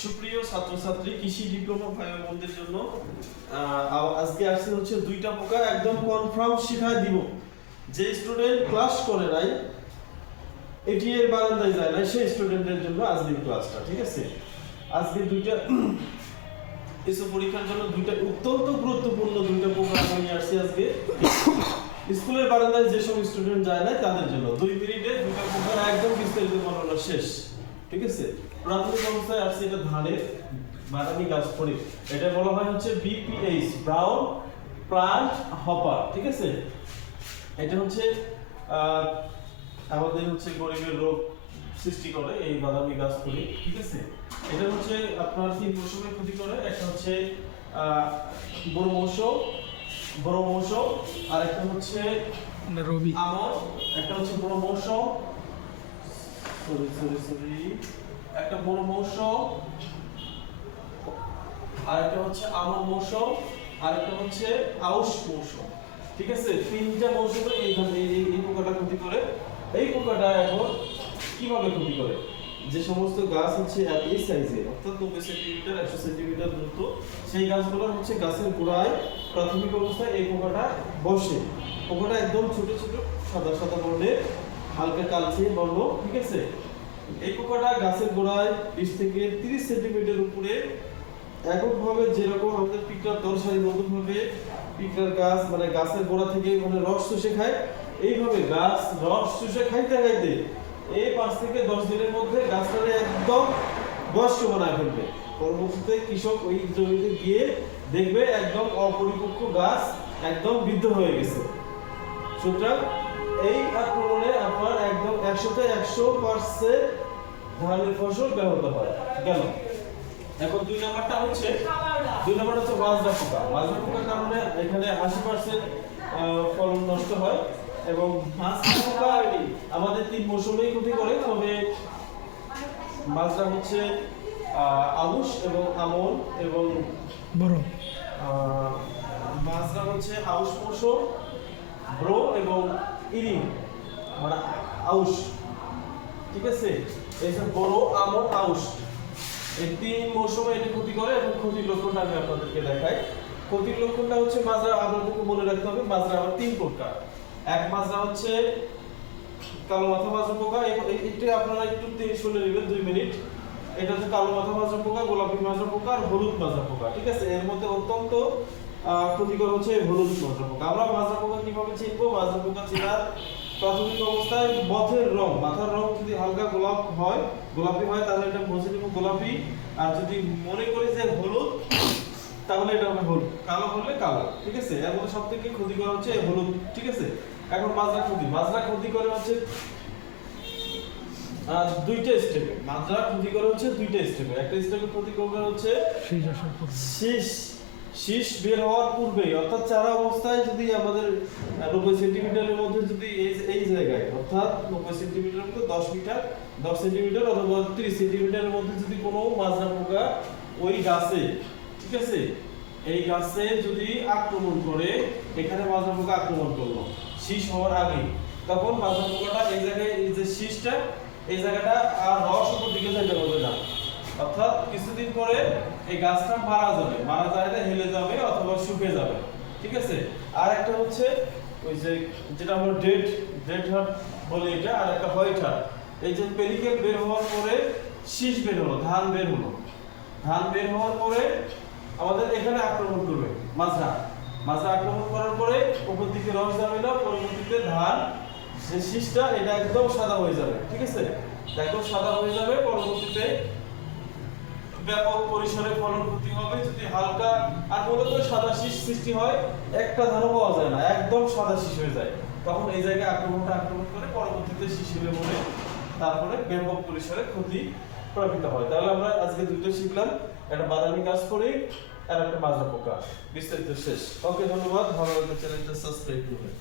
সুপ্রিয় ছাত্রছাত্রী কৃষি ডিপ্লোমা ভাই বোনদের জন্য আজকে আসছে হচ্ছে দুইটা পোকা একদম কনফার্ম শিখায় দিব। যে স্টুডেন্ট ক্লাস করে নাই, এটি এর বারান্দায় যায় না, সেই স্টুডেন্টদের জন্য আজকে ক্লাসটা, ঠিক আছে? আজকে দুইটা এসব পরীক্ষার জন্য দুইটা অত্যন্ত গুরুত্বপূর্ণ দুইটা পোকা নিয়ে আসছি আজকে। স্কুলের বারান্দায় যেসব স্টুডেন্ট যায় না তাদের জন্য 2 মিনিটে দুইটা পোকা একদম বিস্তারিত বর্ণনা শেষ, ঠিক আছে? প্রাথমিক অবস্থায় আসছে এটা ধানের বাদামি গাছ ফড়ি, এটা বলা হয় হচ্ছে বিপিএইচ, ব্রাউন প্লান্ট হপার, ঠিক আছে? এটা হচ্ছে আমাদের হচ্ছে গরিবের রোগ সৃষ্টি করে এই বাদামি গাছ ফড়ি, ঠিক আছে? এটা হচ্ছে আপনার 3 মৌসুমে ক্ষতি করে। একটা হচ্ছে বড় মৌসুম, আর একটা হচ্ছে রবি আমন, একটা হচ্ছে বড় মৌসুম, সরি একটা বড় মৌসুম, আর একটা হচ্ছে আমন মৌসুম, আর একটা হচ্ছে আউশ মৌসুম, ঠিক আছে? 3টা মৌসুমে এই পোকাটা ক্ষতি করে। এই পোকাটা এখন কিভাবে ক্ষতি করে? যে সমস্ত গাছ হচ্ছে এই সাইজের, অর্থাৎ 90 সেন্টিমিটার 100 সেন্টিমিটার দূরত্ব, সেই গাছগুলো হচ্ছে গাছের গোড়ায় প্রাথমিক অবস্থায় এই পোকাটা বসে। পোকাটা একদম ছোট ছোট সাদা সাদা বর্ণের, হালকা কালচে বর্ণ, ঠিক আছে? এই পোকাটা গাছের গোড়ায় 20 থেকে 30 সেন্টিমিটার উপরে এককভাবে, যেরকম আমাদের পিঁপড়ার দর্শারি মতভাবে পিঁপড়ার গাছ মানে গাছের গোড়া থেকে মানে রস চুষে খায়, এইভাবে গাছ রস চুষে খাইতে খাইতে এই 5 থেকে 10 দিনের মধ্যে গাছটাকে একদম বয়স্ক বানায় ফেলবে। পরবর্তীতে কৃষক ওই জমিতে গিয়ে দেখবে একদম অপরিপক্ক গাছ একদম বৃদ্ধ হয়ে গেছে। সুতরাং এই আক্রমণে আপনার একদম 100তে 100% ধানের ফসল ব্যাহত হয় গেল। এখন 2 নাম্বারটা হচ্ছে মাজরা পোকা। মাজরা পোকার কারণে এখানে 80% ফলন নষ্ট হয়। এবং মাজরা পোকা আমাদের 3 মৌসুমেই ক্ষতি করে, তবে মাজরা হচ্ছে আউশ এবং আমন এবং বড়, মাজরা হচ্ছে আউশ মৌসুম, ব্রো এবং ইরিন মানে আউশ, ঠিক আছে? এই যে বড় আমন আউশ, এই 3 মৌসুমে এটি ক্ষতি করে। এবং ক্ষতির লক্ষণটা আমি আপনাদেরকে দেখাই। ক্ষতির লক্ষণটা হচ্ছে মাজরা, আপনাদেরকে মনে রাখতে হবে মাজরা আবার 3 প্রকার। এক মাজরা হচ্ছে কালো মাথা মাজরা পোকা, এটা আপনারা একটু শুনে নেবেন 2 মিনিট। এটা হচ্ছে কালো মাথা মাজরা পোকা, গোলাপি মাজরা পোকা আর হলুদ মাজরা পোকা, ঠিক আছে? এর মধ্যে অত্যন্ত ক্ষতিকর হচ্ছে হলুদ মাজরা পোকা। আমরা মাজরা পোকা কিভাবে চিনবো? মাজরা পোকা চেনার প্রাথমিক অবস্থায় মাথার রং যদি হালকা গোলাপি হয় তাহলে এটা বুঝে নিব গোলাপি। আর যদি মনে করি যে হলুদ তাহলে এটা হবে হলুদ, কালো হলে কালো, ঠিক আছে? এর মধ্যে সবথেকে ক্ষতিকর হচ্ছে হলুদ, ঠিক আছে? এখন মাজরা ক্ষতি করে হচ্ছে 2টা স্টেপে। মাজরা ক্ষতি করে হচ্ছে 2টা স্টেপে। একটা স্টেপে ক্ষতি করবে হচ্ছে শীষ বের হওয়ার পূর্বে, অর্থাৎ চারা অবস্থায় যদি আমাদের 90 সেন্টিমিটারের মধ্যে যদি এই জায়গায়, অর্থাৎ 90 সেন্টিমিটারের মধ্যে 10 সেন্টিমিটার অথবা 30 সেন্টিমিটারের মধ্যে যদি কোনো মাজরা পোকা ওই গাছে, ঠিক আছে, এই গাছে যদি আক্রমণ করে, এখানে মাজরা পোকা আক্রমণ করলো শীষ হওয়ার আগে, তখন মাজরা পোকাটা এই জায়গায়, এই যে শীষটা, এই জায়গাটা আর রস উপর দিকে যাইতে পারবে না। অর্থাৎ কিছুদিন পরে এই গাছটা মারা যায় না, হেলে যাবে অথবা শুকিয়ে যাবে, ঠিক আছে? আর একটা হচ্ছে ওই যে যেটা আমরা ডেড হার্ট বলি এটা, আর একটা হোয়াইট হার্ট। এই যে পেলিকেল বের হওয়ার পরে শীষ বের হলো, ধান বের হওয়ার পরে আমাদের এখানে আক্রমণ করবে মাজরা আক্রমণ করার পরে উপর দিকে রস যাবে না, পরবর্তীতে ধান যে শীষটা এটা একদম সাদা হয়ে যাবে, ঠিক আছে? একদম সাদা হয়ে যাবে, পরবর্তীতে ব্যাপক পরিসরে ফলন ক্ষতি হবে। যদি হালকা, আর মূলত সাদা শীষ সৃষ্টি হয়, একটা ধানও পাওয়া যায় না, একদম সাদা শীষ হয়ে যায়, তখন এই জায়গায় আক্রমণ করে পরবর্তীতে শিশিরে মরে তারপরে ব্যাপক পরিসরে ক্ষতি প্রভাবিত হয়। তাহলে আমরা আজকে 2টা শিখলাম, একটা বাদামি গাছ ফড়িং আর একটা মাজরা পোকা। বিস্তারিত শেষ। ওকে, ধন্যবাদ। ভালো লাগলে চ্যানেলটা সাবস্ক্রাইব করবেন।